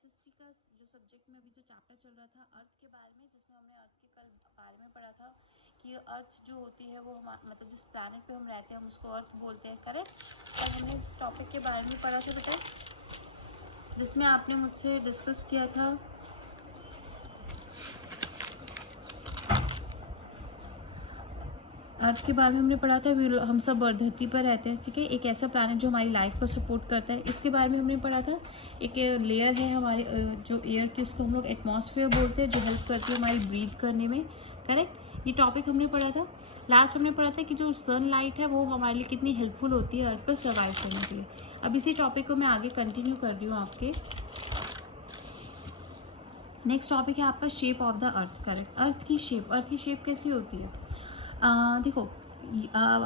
SST का जो subject में अभी जो चैप्टर चल रहा था अर्थ के बारे में, जिसमें हमने अर्थ के कल बारे में पढ़ा था कि अर्थ जो होती है वो मतलब जिस प्लैनेट पे हम रहते हैं हम उसको अर्थ बोलते हैं, करेक्ट। और हमने इस टॉपिक के बारे में पढ़ा था बेटा, जिसमें आपने मुझसे डिस्कस किया था अर्थ के बारे में हमने पढ़ा था। हम सब धरती पर रहते हैं, ठीक है। एक ऐसा प्लैनेट जो हमारी लाइफ को सपोर्ट करता है, इसके बारे में हमने पढ़ा था। एक लेयर है हमारे जो एयर की, उसको हम लोग एटमॉस्फेयर बोलते हैं, जो हेल्प करती है हमारी ब्रीथ करने में, करेक्ट। ये टॉपिक हमने पढ़ा था। लास्ट हमने पढ़ा था कि जो सनलाइट है वो हमारे लिए कितनी हेल्पफुल होती है अर्थ पर सर्वाइव करने के लिए। अब इसी टॉपिक को मैं आगे कंटिन्यू कर रही हूँ आपके। नेक्स्ट टॉपिक है आपका shape of the earth, correct. Earth की शेप कैसी होती है? देखो,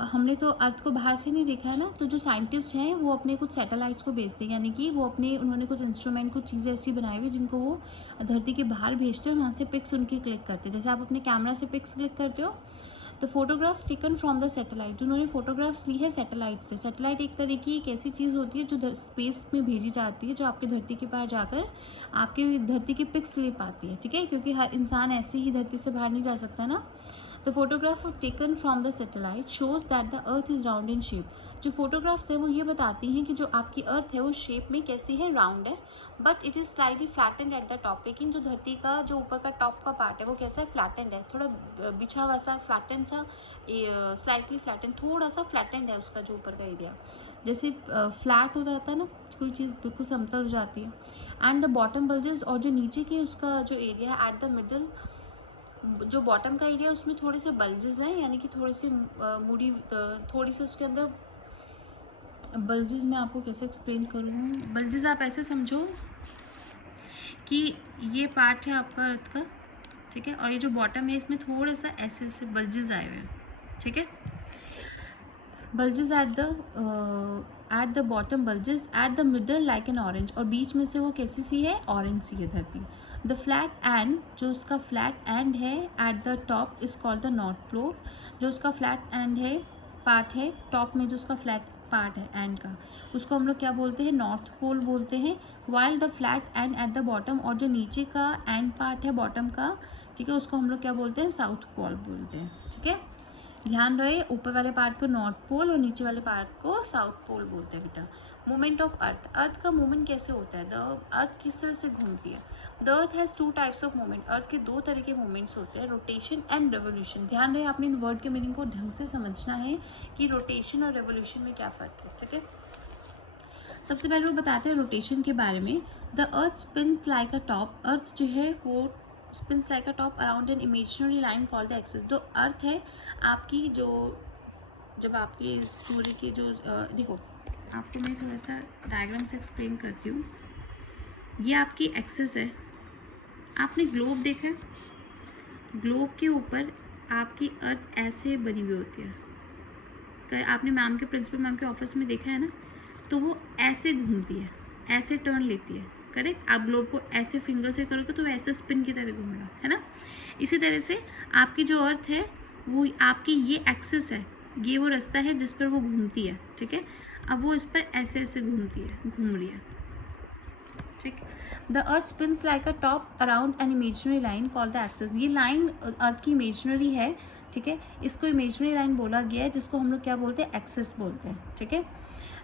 हमने तो अर्थ को बाहर से नहीं देखा है ना, तो जो साइंटिस्ट हैं वो अपने कुछ सैटेलाइट्स को भेजते हैं, यानी कि वो उन्होंने कुछ इंस्ट्रूमेंट, कुछ चीज़ें ऐसी बनाई हुई जिनको वो धरती के बाहर भेजते हैं और वहाँ से पिक्स उनकी क्लिक करते हैं। जैसे आप अपने कैमरा से पिक्स क्लिक करते हो, तो photographs taken from the satellite, उन्होंने फोटोग्राफ्स ली है सैटेलाइट से। सैटेलाइट एक तरह की एक ऐसी चीज़ होती है जो स्पेस में भेजी जाती है, जो आपके धरती के पार जाकर आपके धरती की पिक्स ले पाती है, ठीक है, क्योंकि हर इंसान ऐसे ही धरती से बाहर नहीं जा सकता ना। The photograph taken from the satellite shows that the earth is round in shape. जो फोटोग्राफ्स है वो ये बताती हैं कि जो आपकी अर्थ है वो शेप में कैसी है, राउंड है, but it is slightly flattened eight the top. लेकिन जो धरती का जो ऊपर का टॉप का पार्ट है वो कैसा है, फ्लैटेंड है, थोड़ा बिछा हुआ सा, फ्लैटेंड सा, स्लाइटली फ्लैटेंड, थोड़ा सा फ्लैटेंड है उसका जो ऊपर का एरिया। जैसे फ्लैट हो जाता है ना कोई चीज़, बिल्कुल समतल हो जाती है। एंड द बॉटम बल्जेस, और जो नीचे की उसका जो एरिया है एट द मिडल, जो बॉटम का एरिया उसमें थोड़े से बल्जेस हैं, यानी कि थोड़ी सी मूडी, थोड़ी सी उसके अंदर बल्जेस। मैं आपको कैसे एक्सप्लेन करूँ? बल्जेस आप ऐसे समझो कि ये पार्ट है आपका अर्थ का, ठीक है, और ये जो बॉटम है इसमें थोड़ा सा ऐसे ऐसे बल्जेस आए हुए हैं, ठीक है। Bulges at the bottom, bulges at the middle like an orange, और बीच में से वो कैसी सी है, ऑरेंज सी है धरती। द फ्लैट एंड, जो उसका फ्लैट एंड है at the top is called the north pole. जो उसका फ्लैट एंड है, पार्ट है टॉप में, जो उसका फ्लैट पार्ट है एंड का, उसको हम लोग क्या बोलते हैं, नॉर्थ पोल बोलते हैं। While the flat and at the bottom, और जो नीचे का एंड पार्ट है बॉटम का, ठीक है, उसको हम लोग क्या बोलते हैं, साउथ पोल बोलते हैं, ठीक है। ध्यान रहे, ऊपर वाले पार्ट को नॉर्थ पोल और नीचे वाले पार्ट को साउथ पोल बोलते हैं बेटा। मूवमेंट ऑफ अर्थ, अर्थ का मूवमेंट कैसे होता है, द अर्थ किस तरह से घूमती है। The earth has two types of movement, earth के दो तरह के मूवमेंट्स होते हैं, रोटेशन एंड रेवोल्यूशन। ध्यान रहे, आपने इन वर्ड के मीनिंग को ढंग से समझना है कि रोटेशन और रेवोल्यूशन में क्या फ़र्क है, ठीक है। सबसे पहले वो बताते हैं रोटेशन के बारे में। The earth spins like a top, earth जो है वो spins like a top around an imaginary line called the axis. जो अर्थ है आपकी, जो जब आपकी सूर्य की जो देखो, आपको मैं थोड़ा सा डायग्राम से एक्सप्लेन करती हूँ। ये आपकी एक्सिस है। आपने ग्लोब देखा है, ग्लोब के ऊपर आपकी अर्थ ऐसे बनी हुई होती है। आपने मैम के, प्रिंसिपल मैम के ऑफिस में देखा है ना, तो वो ऐसे घूमती है, ऐसे टर्न लेती है, करेक्ट। आप ग्लोब को ऐसे फिंगर से करोगे तो ऐसे स्पिन की तरह घूमेगा, है ना। इसी तरह से आपकी जो अर्थ है वो आपकी ये एक्सिस है, ये वो रास्ता है जिस पर वो घूमती है, ठीक है। अब वो इस पर ऐसे ऐसे घूमती है, घूम रही है, ठीक। The earth spins like a top around an imaginary line called the axis. ये लाइन अर्थ की इमेजिनरी है, ठीक है, इसको इमेजिनरी लाइन बोला गया है, जिसको हम लोग क्या बोलते हैं, एक्सिस बोलते हैं, ठीक है।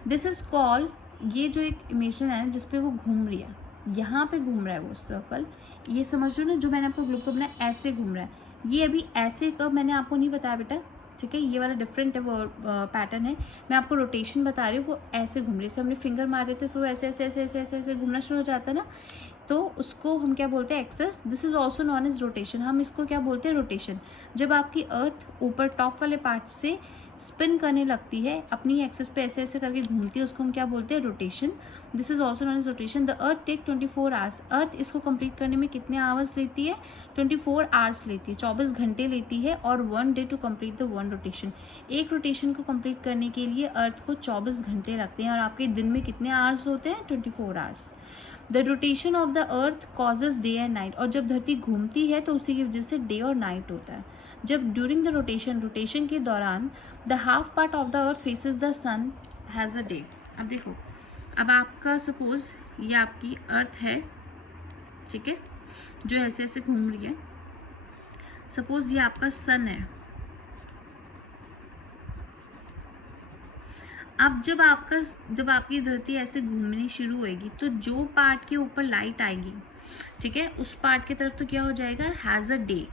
दिस इज कॉल्ड, ये जो एक इमेजिनरी लाइन है जिसपे वो घूम रही है, यहाँ पे घूम रहा है वो सर्कल, ये समझ लो ना, जो मैंने आपको ग्लोब को बनाया ऐसे घूम रहा है, ये अभी ऐसे कब मैंने आपको नहीं बताया बेटा, ठीक है, ये वाला डिफरेंट है, वो पैटर्न है। मैं आपको रोटेशन बता रही हूँ, वो ऐसे घूम रही है, जैसे हमने फिंगर मार रहे थे फिर वो ऐसे ऐसे ऐसे ऐसे ऐसे ऐसे घूमना शुरू हो जाता है ना, तो उसको हम क्या बोलते हैं, axis. This is also known as rotation, हम इसको क्या बोलते हैं, रोटेशन। जब आपकी अर्थ ऊपर टॉप वाले पार्ट से स्पिन करने लगती है, अपनी एक्सेस पे ऐसे ऐसे करके घूमती है, उसको हम क्या बोलते हैं, rotation. This is also known as rotation. The earth take 24 hours, earth इसको कंप्लीट करने में कितने आवर्स लेती है, 24 आवर्स लेती है, 24 घंटे लेती है, और 1 day to complete the 1 rotation. एक रोटेशन को कंप्लीट करने के लिए अर्थ को 24 घंटे लगते हैं, और आपके दिन में कितने आवर्स होते हैं, 24 hours. The rotation of the earth causes day and night, और जब धरती घूमती है तो उसी की वजह से डे और नाइट होता है। जब ड्यूरिंग द रोटेशन के दौरान the half part of the earth faces the sun has a day. अब देखो, अब आपका सपोज ये आपकी अर्थ है, ठीक है, जो ऐसे ऐसे घूम रही है। सपोज ये आपका सन है। अब जब आपकी धरती ऐसे घूमनी शुरू होएगी तो जो पार्ट के ऊपर लाइट आएगी, ठीक है, उस पार्ट की तरफ तो क्या हो जाएगा, has a day.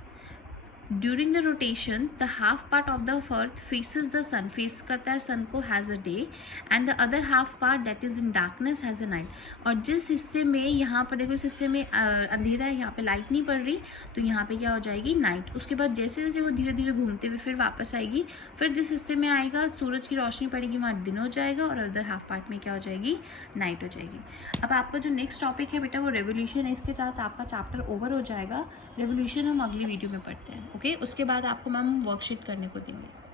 During the rotation the half part of the earth faces the sun, face करता है सन को, has a day, and the other half part that is in darkness has a night. और जिस हिस्से में यहाँ पर देखो, इस हिस्से में अंधेरा है, यहाँ पे लाइट नहीं पड़ रही, तो यहाँ पे क्या हो जाएगी, नाइट। उसके बाद जैसे जैसे वो धीरे धीरे घूमते हुए फिर वापस आएगी, फिर जिस हिस्से में आएगा सूरज की रोशनी पड़ेगी वहाँ दिन हो जाएगा, और अदर हाफ पार्ट में क्या हो जाएगी, नाइट हो जाएगी। अब आपका जो नेक्स्ट टॉपिक है बेटा वो रेवोल्यूशन है। इसके साथ आपका चैप्टर ओवर हो जाएगा। रेवोल्यूशन हम अगली वीडियो में पढ़ते हैं, ओके। उसके बाद आपको मैम वर्कशीट करने को देंगे।